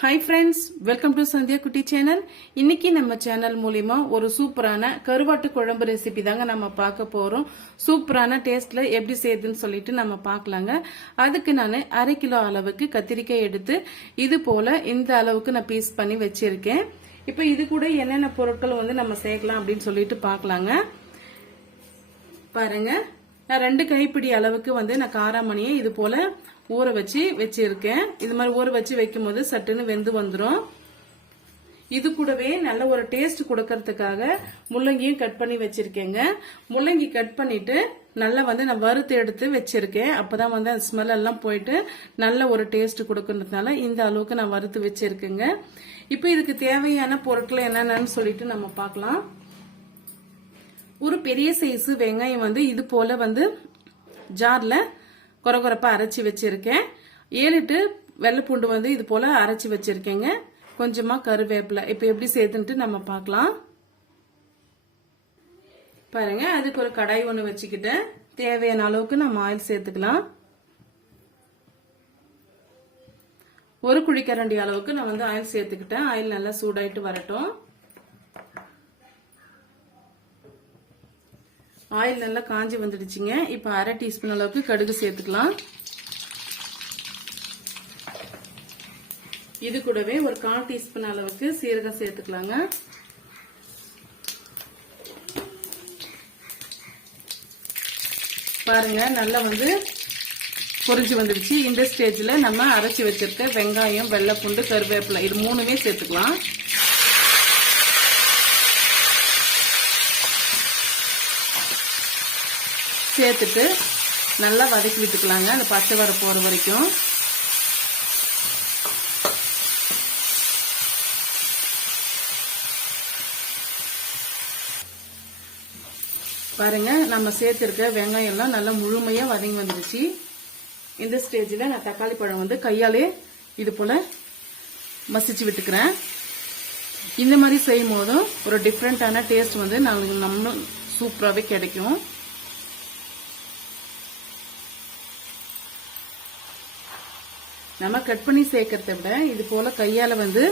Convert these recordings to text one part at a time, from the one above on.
Hi friends welcome to Sandhya Kutty channel இன்னைக்கு நம்ம channel மூலிமா ஒரு சூப்பரான கருவாட்டு குழம்பு ரெசிபி தாங்க நம்ம பார்க்க போகிறோம் சூப்பரான டேஸ்ட்டில் எப்படி செய்யுதுன்னு சொல்லிட்டு நம்ம பார்க்கலாங்க. அதுக்கு நான் அரை கிலோ அளவுக்கு கத்திரிக்காய் எடுத்து இது போல் இந்த அளவுக்கு நான் பீஸ் பண்ணி வச்சுருக்கேன். இப்போ இது கூட என்னென்ன பொருட்கள் வந்து நம்ம சேர்க்கலாம் அப்படின்னு சொல்லிட்டு பார்க்கலாங்க. பாருங்க. நான் ரெண்டு கைப்பிடி அளவுக்கு வந்து நான் காராமணியை இது போல் ஊற வச்சு வச்சிருக்கேன். இது மாதிரி ஊற வச்சு வைக்கும் போது சட்டுன்னு வெந்து வந்துடும் இது கூடவே நல்ல ஒரு டேஸ்ட் கொடுக்கறதுக்காக முள்ளங்கியும் கட் பண்ணி வச்சிருக்கேங்க. முள்ளங்கி கட் பண்ணிட்டு நல்லா வந்து நான் வறுத்து எடுத்து வச்சிருக்கேன். அப்பதான் வந்து அந்த ஸ்மெல் எல்லாம் போயிட்டு நல்ல ஒரு டேஸ்ட் கொடுக்கறதுனால இந்த அளவுக்கு நான் வறுத்து வச்சிருக்கேங்க. இப்போ இதுக்கு தேவையான பொருட்கள் என்னென்னு சொல்லிட்டு நம்ம பார்க்கலாம். ஒரு பெரிய சைஸ் வெங்காயம் வந்து இது போல வந்து ஜார்ல குறகுறப்பாக அரைச்சி வச்சிருக்கேன். ஏழு எட்டு வெள்ளைப்பூண்டு வந்து இது போல அரைச்சி வச்சிருக்கேங்க. கொஞ்சமா கருவேப்பிலை. இப்போ எப்படி சேர்த்துன்ட்டு நம்ம பார்க்கலாம். பாருங்க அதுக்கு ஒரு கடாய் ஒன்று வச்சுக்கிட்டேன். தேவையான அளவுக்கு நம்ம ஆயில் சேர்த்துக்கலாம். ஒரு குழிக்கரண்டி அளவுக்கு நான் வந்து ஆயில் சேர்த்துக்கிட்டேன். ஆயில் நல்லா சூடாயிட்டு வரட்டும். ஆயில் நல்லா காஞ்சி வந்துடுச்சுங்க. இப்போ அரை டீஸ்பூன் அளவுக்கு கடுகு சேர்த்துக்கலாம். இது கூடவே ஒரு கால் டீஸ்பூன் அளவுக்கு சீரகம் சேர்த்துக்கலாங்க. பாருங்க நல்லா வந்து பொரிஞ்சு வந்துடுச்சு. இந்த ஸ்டேஜில் நம்ம அரைச்சி வச்சிருக்க வெங்காயம் வெள்ளைப்பூண்டு கருவேப்பிலை இது மூணுமே சேர்த்துக்கலாம். சேர்த்துட்டு நல்லா வதக்கி விட்டுக்கலாங்க. அந்த பச்சை வர போகிற வரைக்கும். பாருங்க நம்ம சேர்த்துருக்க வெங்காயம் எல்லாம் நல்லா முழுமையாக வதங்கி வந்துருச்சு. இந்த ஸ்டேஜில் நான் தக்காளி பழம் வந்து கையாலே இது போல் மசிச்சு விட்டுக்கிறேன். இந்த மாதிரி செய்யும் போதும் ஒரு டிஃப்ரெண்ட்டான டேஸ்ட் வந்து நாங்களுக்கு நம்ம சூப்பராகவே கிடைக்கும். நம்ம கட் பண்ணி சேர்க்கறத விட இது போல கையால வந்து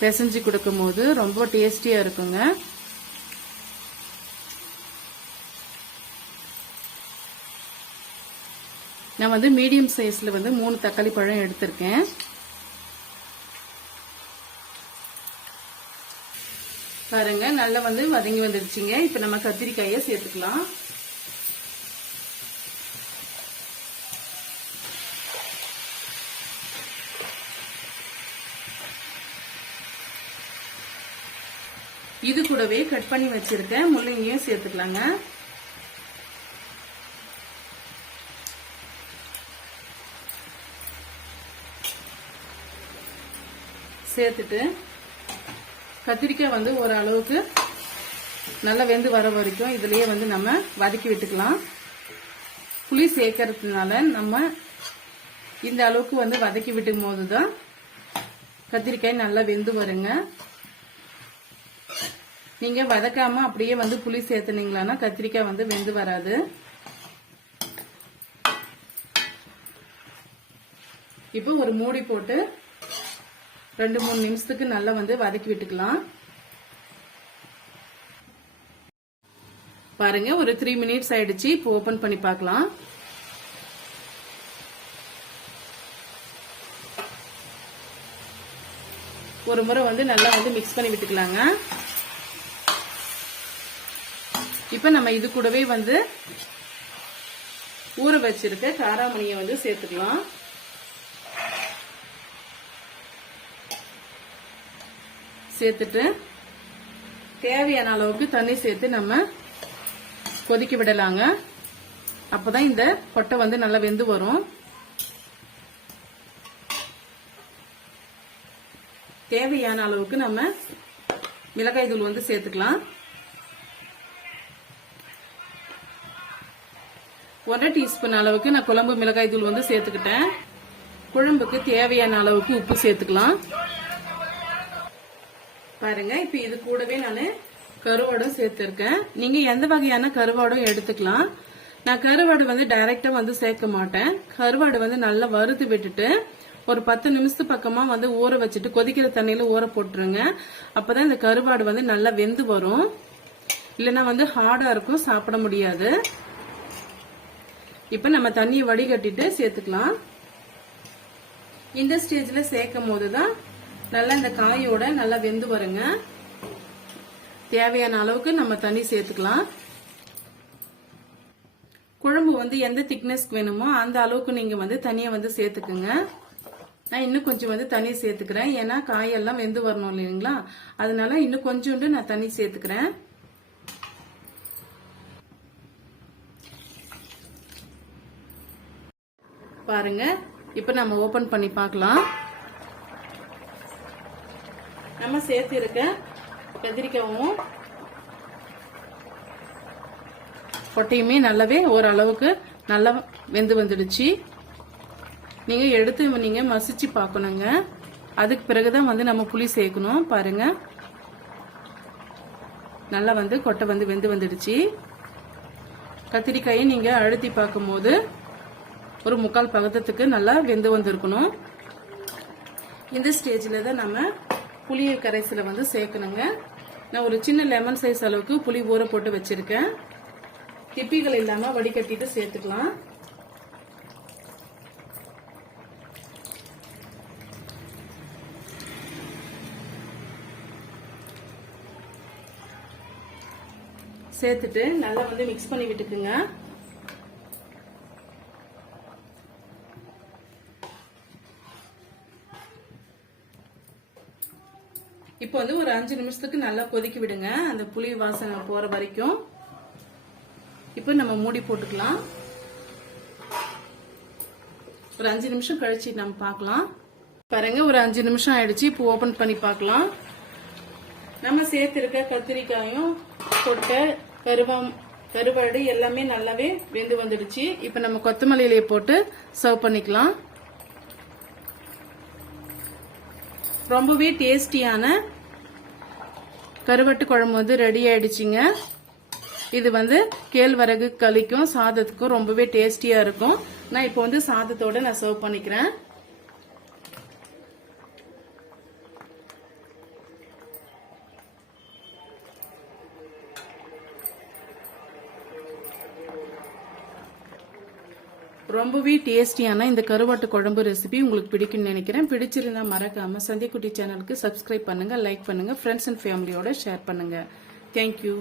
பிசைஞ்சு கொடுக்கும் போது ரொம்ப டேஸ்டியா இருக்குங்க. நான் வந்து மீடியம் சைஸ்ல வந்து மூணு தக்காளி பழம் எடுத்திருக்கேன். பாருங்க நல்லா வந்து வதங்கி வந்துருச்சுங்க இப்ப நம்ம கத்திரிக்காயை சேர்த்துக்கலாம். இது கூடவே கட் பண்ணி வச்சிருக்க முள்ளங்கியும் சேர்த்துக்கலாங்க. சேர்த்துட்டு கத்திரிக்காய் வந்து ஓரளவுக்கு நல்லா வெந்து வர வரைக்கும் இதுலயே வந்து நம்ம வதக்கி விட்டுக்கலாம். புளி சேர்க்கறதுனால நம்ம இந்த அளவுக்கு வந்து வதக்கி விட்டும் போதுதான் கத்திரிக்காய் நல்லா வெந்து வருங்க. நீங்க வதக்காம அப்படியே வந்து புளி சேர்த்துனீங்களான்னா கத்திரிக்காய் வந்து வெந்து வராது. இப்போ ஒரு மூடி போட்டு ரெண்டு மூணு நிமிஷத்துக்கு நல்லா வந்து வதக்கி விட்டுக்கலாம். பாருங்க ஒரு த்ரீ மினிட்ஸ் ஆயிடுச்சு. இப்போ ஓபன் பண்ணி பார்க்கலாம். ஒரு முறை வந்து நல்லா வந்து மிக்ஸ் பண்ணி விட்டுக்கலாங்க. இப்போ நம்ம இது கூடவே வந்து ஊற வச்சிருக்க காராமணியை வந்து சேர்த்துக்கலாம். சேர்த்துட்டு தேவையான அளவுக்கு தண்ணி சேர்த்து நம்ம கொதிக்க விடலாங்க. அப்பதான் இந்த கொட்டை வந்து நல்லா வெந்து வரும். தேவையான அளவுக்கு நம்ம மிளகாய் தூள் வந்து சேர்த்துக்கலாம். ஒன்றரை டீஸ்பூன் அளவுக்கு நான் குழம்பு மிளகாய் தூள் வந்து சேர்த்துக்கிட்டேன். குழம்புக்கு தேவையான அளவுக்கு உப்பு சேர்த்துக்கலாம். பாருங்க இப்போ இது கூடவே நான் கருவாடும் சேர்த்துருக்கேன். நீங்க எந்த வகையான கருவாடும் எடுத்துக்கலாம். நான் கருவாடு வந்து டைரக்டா வந்து சேர்க்க மாட்டேன். கருவாடு வந்து நல்லா வறுத்து விட்டுட்டு ஒரு பத்து நிமிஷத்து பக்கமா வந்து ஊற வச்சுட்டு கொதிக்கிற தண்ணியில ஊற போட்டுருங்க. அப்பதான் இந்த கருவாடு வந்து நல்லா வெந்து வரும். இல்லைன்னா வந்து ஹார்டா இருக்கும் சாப்பிட முடியாது. இப்ப நம்ம தண்ணியை வடிகட்டிட்டு சேர்த்துக்கலாம். இந்த ஸ்டேஜ்ல சேர்க்கும் போதுதான் நல்லா இந்த காயோட நல்லா வெந்து வருங்க. தேவையான அளவுக்கு நம்ம தண்ணி சேர்த்துக்கலாம். குழம்பு வந்து எந்த திக்னஸ்க்கு வேணுமோ அந்த அளவுக்கு நீங்க வந்து தண்ணியை வந்து சேர்த்துக்குங்க. நான் இன்னும் கொஞ்சம் வந்து தண்ணி சேர்த்துக்கிறேன். ஏன்னா காயெல்லாம் வெந்து வரணும் இல்லைங்களா? அதனால இன்னும் கொஞ்சோண்டு நான் தண்ணி சேர்த்துக்கிறேன். பாருங்க. இப்போ நம்ம ஓபன் பண்ணி பார்க்கலாம். நம்ம சேர்த்து இருக்க கத்திரிக்காவும் கொட்டையுமே நல்லாவே ஓரளவுக்கு நல்லா வெந்து வந்துடுச்சு. நீங்க எடுத்து நீங்க மசிச்சு பார்க்கணுங்க. அதுக்கு பிறகுதான் வந்து நம்ம புளி சேர்க்கணும். பாருங்க. நல்லா வந்து கொட்டை வந்து வெந்து வந்துடுச்சு. கத்திரிக்காயை நீங்க அழுத்தி பார்க்கும்போது ஒரு முக்கால் பதத்துக்கு நல்லா வெந்து வந்திருக்கணும். இந்த ஸ்டேஜில் தான் நம்ம புளிய கரைசலை வந்து சேர்க்கணுங்க. நான் ஒரு சின்ன லெமன் சைஸ் அளவுக்கு புளி ஊற போட்டு வச்சுருக்கேன். திப்பிகள் இல்லாமல் வடிகட்டிட்டு சேர்த்துக்கலாம். சேர்த்துட்டு நல்லா வந்து மிக்ஸ் பண்ணி விட்டுக்குங்க. இப்போ வந்து ஒரு அஞ்சு நிமிஷத்துக்கு நல்லா கொதிக்க விடுங்க. அந்த புளி வாசனை போற வரைக்கும். இப்போ நம்ம மூடி போட்டுக்கலாம். ஒரு அஞ்சு நிமிஷம் கழிச்சு நம்ம பார்க்கலாம். பாருங்க ஒரு அஞ்சு நிமிஷம் ஆயிடுச்சு. இப்போ ஓபன் பண்ணி பார்க்கலாம். நம்ம சேர்த்திருக்க கத்திரிக்காயும் கொட்டை கருவம் கருவாடு எல்லாமே நல்லாவே வெந்து வந்துடுச்சு. இப்போ நம்ம கொத்தமல்லியிலே போட்டு சர்வ் பண்ணிக்கலாம். ரொம்பவே டேஸ்டியான கருவட்டு குழம்பு வந்து ரெடி ஆயிடுச்சுங்க. இது வந்து கேழ்வரகு களிக்கும் சாதத்துக்கும் ரொம்பவே டேஸ்டியா இருக்கும். நான் இப்போ வந்து சாதத்தோட நான் சர்வ் பண்ணிக்கிறேன். ரொம்பவே டேஸ்டியான இந்த கருவாட்டு குழம்பு ரெசிபி உங்களுக்கு பிடிக்கும்னு நினைக்கிறேன். பிடிச்சிருந்தா மறக்காம சந்திக்குட்டி சேனலுக்கு சப்ஸ்கிரைப் பண்ணுங்க லைக் பண்ணுங்க ஃப்ரெண்ட்ஸ் அண்ட் ஃபேமிலியோட ஷேர் பண்ணுங்க. Thank you